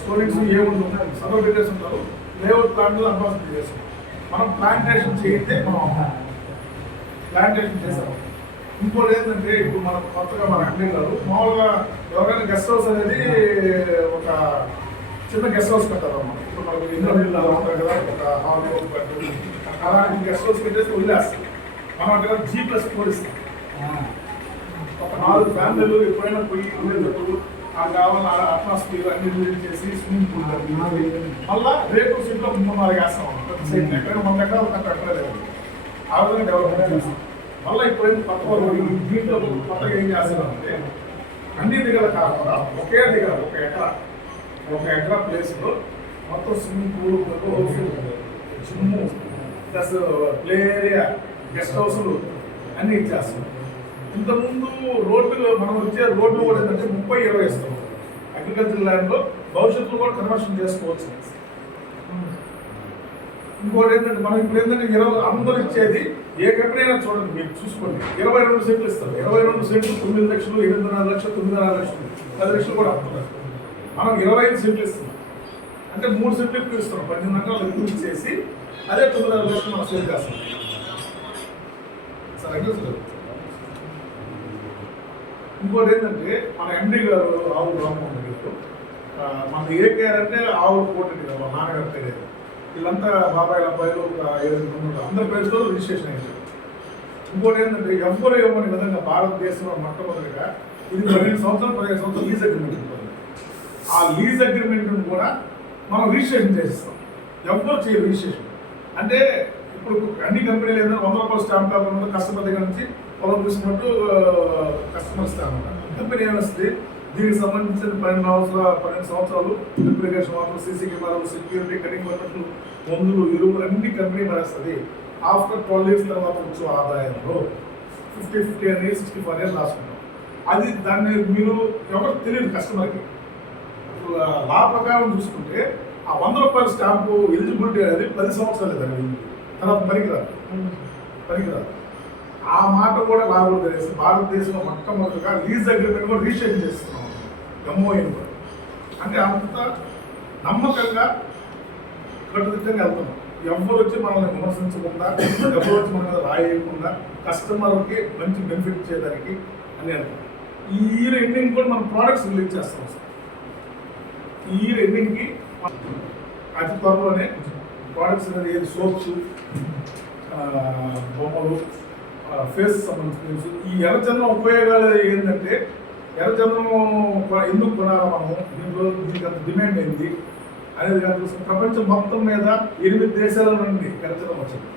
Stories ఏముంటుంది Sadar details ఉంటారు layout plan advance చేస్తాం మనం ప్లాంటేషన్ చేయితే మనం ప్లాంటేషన్ చేస్తాం. ఇంకోటి ఏంటంటే ఇప్పుడు మనం కొత్తగా మన అంగడి గారు మామూలుగా ఎవరైనా గెస్ట్ హౌస్ అనేది ఒక చిన్న గెస్ట్ హౌస్ కట్టారు మనం. ఇప్పుడు మనకు ఇంద్రమిల్లు అలా ఉంటారు కదా, ఒక హాల్ అలాంటి గెస్ట్ హౌస్ పెట్టేసి వదిలేస్తాం. మనం అక్కడ G+4 ఇస్తాం. ఒక 4 ఫ్యామిలీలు ఎప్పుడైనా పోయి ఉండేటప్పుడు ఆ కావాలని అట్మాస్ఫియర్ అన్ని రిలీజ్ చేసి స్విమ్మింగ్ పూల్ మళ్ళీ రేపు సీట్లో 3-4 వేస్తాం. ఎక్కడ మన దగ్గర కట్టలేదు ఆ విధంగా డెవలప్మెంట్ చేస్తాం. మళ్ళీ ఇప్పుడు కొత్త దీంట్లో కొత్తగా ఏం చేస్తామంటే అన్ని దగ్గర కాకుండా ఒకే దగ్గర ఒక ఎకరా ప్లేస్లో మొత్తం swimming pool, gym plus play area, guest హౌస్లు అన్నీ ఇచ్చేస్తాం. ఇంతకుముందు రోడ్డు మనం వచ్చే రోడ్లు కూడా ఏంటంటే 30-20 ఇస్తాం. అగ్రికల్చర్ ల్యాండ్లో భవిష్యత్తులో కూడా కన్వర్షన్ చేసుకోవచ్చు. ఇంకోటి ఏంటంటే మనం ఇప్పుడు ఏంటంటే 20 అందరూ ఇచ్చేది ఏ కంపెనీ అయినా చూడండి, మీరు చూసుకోండి 22 సెంట్లు ఇస్తారు. 22 సెంట్లు 9 లక్షలు, 8.5 లక్షలు, 9.5 లక్షలు, 10 లక్షలు కూడా అమ్ముతున్నారు. మనం 25 సెంట్లు ఇస్తున్నాం అంటే 3 సెంట్లు ఎక్కువ ఇస్తున్నాం. 18 గంటలు ఎక్కువ ఇచ్చేసి అదే 9.5 లక్షలు మనం సేల్ చేస్తాం. సార్ అగ్రికల్చర్ ఇంకోటి ఏంటంటే మన ఎండి గారు ఆవులు రామ్మోహన్ గారు మన ఏకేఆర్ అంటే ఆవులు కోటి కదా మా నాన్నగారు తెలియదు. వీళ్ళంతా బాబాయ్ అబ్బాయిలు ఒక 7 మంది అందరి పేరుతో రిజిస్ట్రేషన్ అయ్యారు. ఇంకోటి ఏంటంటే ఎవ్వరు ఇవ్వని విధంగా భారతదేశంలో మొట్టమొదటిగా ఇది 15 సంవత్సరాలు లీజ్ అగ్రిమెంట్ ఉంటుంది. ఆ లీజ్ అగ్రిమెంట్ను కూడా మనం రిజిస్ట్రేషన్ చేసిస్తాం. ఎవ్వరు చేయరు రిజిస్ట్రేషన్. అంటే ఇప్పుడు అన్ని కంపెనీలు ఏంటంటే 100 రూపాయల స్టాంప్ పేపర్ మీద కస్టమర్ దగ్గర నుంచి పొలం తీసుకున్నట్టు కస్టమర్ ఇస్తామన్నమాట. కంపెనీ ఏమొస్తుంది, దీనికి సంబంధించిన 12 సంవత్సరాలు అప్లికేషన్ వాటర్, సీసీ కెమెరాలు, సెక్యూరిటీ, కటింగ్ వర్కర్లు, మందులు, ఎరువులు అన్ని కంపెనీ మరేస్తుంది. ఆఫ్టర్ 12 years తర్వాత వచ్చే ఆదాయంలో 50-50 అని 64 years రాసుకుంటాం. అది దాన్ని మీరు ఎవరు తెలియదు కస్టమర్కి. లా ప్రకారం చూసుకుంటే ఆ 100 రూపాయల స్టాంపు ఎలిజిబిలిటీ అనేది 10 సంవత్సరాలు దాన్ని తర్వాత పనికిరాదు. ఆ మాట కూడా రాకూడదు తెలిసి భారతదేశంలో మొట్టమొదటిగా లీజ్ అగ్రిమెంట్ కూడా రిజిస్ట్రేషన్ చేస్తున్నాం. ఎంఓఎన్ కూడా అంటే అంత నమ్మకంగా కట్టుదిట్టంగా వెళ్తున్నాం. ఎవరు వచ్చి మనల్ని విమర్శించకుండా, ఎవరు వచ్చి మన మీద రాయకుండా, కస్టమర్కి మంచి బెనిఫిట్ చేయడానికి అని వెళ్తాం. ఈ ఇయర్ ఎండింగ్ కూడా మనం ప్రోడక్ట్స్ రిలీజ్ చేస్తాం. ఈ ఇయర్ ఎండింగ్కి అతి త్వరలోనే ప్రోడక్ట్స్ అనేది ఏది సోప్స్, బొమ్మలు, ఫేస్ సంబంధించి ఈ ఎర్రచందనం ఉపయోగాలు ఏంటంటే ఎర్రచందనం ఎందుకు కొనాలి మనము, దీనికి అంత డిమాండ్ అయింది అనేది కానీ ప్రపంచం మొత్తం మీద 8 దేశాల నుండి ఎర్రచందనం వచ్చింది.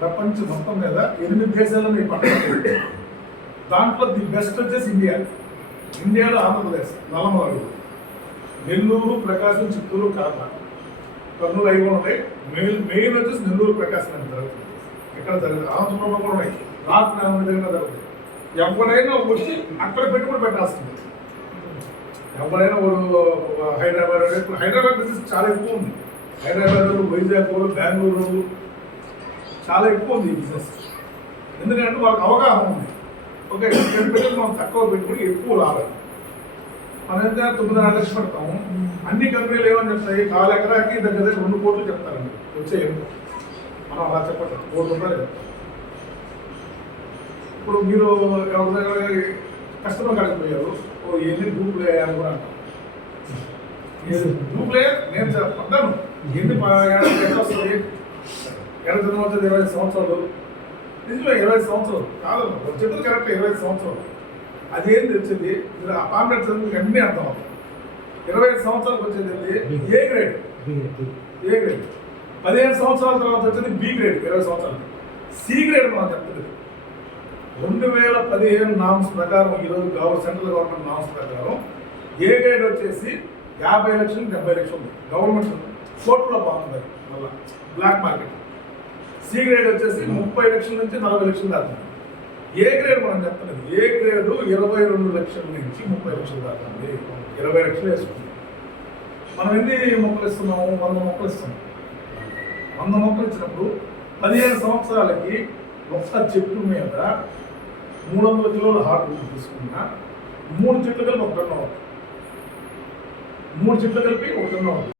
ప్రపంచం మొత్తం మీద 8 దేశాల నుండి పంట. దాంట్లో ది బెస్ట్ వచ్చేసి ఇండియాలో ఆంధ్రప్రదేశ్, నల్లమల, నెల్లూరు, ప్రకాశం, చిత్తూరు, కడప, కర్నూలు అవి కూడా ఉంటాయి. మెయిన్ వచ్చేసి నెల్లూరు, ప్రకాశం అని జరుగుతుంది. ఇక్కడ జరుగుతుంది. ఆంధ్రప్రదేశ్లో కూడా ఉన్నాయి. రాత్రి 40 దగ్గర జరుగుతుంది. ఎవరైనా వచ్చి అక్కడ పెట్టుబడి పెట్టాల్సింది. ఎవరైనా హైదరాబాద్ బిజినెస్ చాలా ఎక్కువ ఉంది. హైదరాబాద్, వైజాగ్, బెంగళూరు చాలా ఎక్కువ ఉంది ఈ బిజినెస్. ఎందుకంటే వాళ్ళకి అవగాహన ఉంది. ఓకే, పెట్టుబడి మనం తక్కువ పెట్టుబడి ఎక్కువ రావాలి. మనం ఎంత 9.5 లక్షలు పెడతాము. అన్ని కంపెనీలు ఏమని చెప్తాయి, 4 ఎకరాకి దగ్గర 2 కోట్లు చెప్తారండి వచ్చే ఎరువు. మనం అలా చెప్పండి, 1 కోటి రూపాయలు చెప్తాం. ఇప్పుడు మీరు ఎవరి దగ్గర కస్టమర్ కాడికి పోయారు, ఎన్ని గ్రూప్ వేయాలి కూడా అంటాం. గ్రూప్ లేయర్ నేను చెప్పాను ఎన్ని ఎట్లా వస్తుంది, ఎక్కడ చదువుతుంది 25 సంవత్సరాలు. నిజమే 25 సంవత్సరాలు కాదు, చెప్పేది కరెక్ట్ 25 సంవత్సరాలు. అదేం తెచ్చింది ఆ పాంప్లెట్ చదువు అన్నీ అర్థం అవుతుంది. 25 సంవత్సరాలకు వచ్చేది ఏ గ్రేడ్, 15 సంవత్సరాల తర్వాత వచ్చేది బి గ్రేడ్, 20 సంవత్సరాలు. సి గ్రేడ్ మనం చెప్తుంది 2015 నామ్స్ ప్రకారం, ఈరోజు సెంట్రల్ గవర్నమెంట్ నామ్స్ ప్రకారం ఏ గ్రేడ్ వచ్చేసి 50 లక్షలు 70 లక్షలు గవర్నమెంట్ కోర్టులో బాగుంది, మళ్ళీ బ్లాక్ మార్కెట్. సి గ్రేడ్ వచ్చేసి 30 లక్షల నుంచి 40 లక్షలు దాకా. ఏ గ్రేడ్ మనం చెప్తున్నది, ఏ గ్రేడ్ 22 లక్షల నుంచి 30 లక్షలు దాకా ఉంది. 20 లక్షలు వేసుకుంది. మనం ఎన్ని మొక్కలు ఇస్తున్నాము, 100 మొక్కలు ఇస్తున్నాం. 100 మొక్కలు ఇచ్చినప్పుడు 15 సంవత్సరాలకి ఒక్క చెట్టు మీద 300 కిలోల హార్డ్ వుడ్ తీసుకున్నా 3 చెట్లు కలిపి 1 టన్ను అవుతుంది. 3 చెట్లు కలిపి ఒక 9 ఉంది.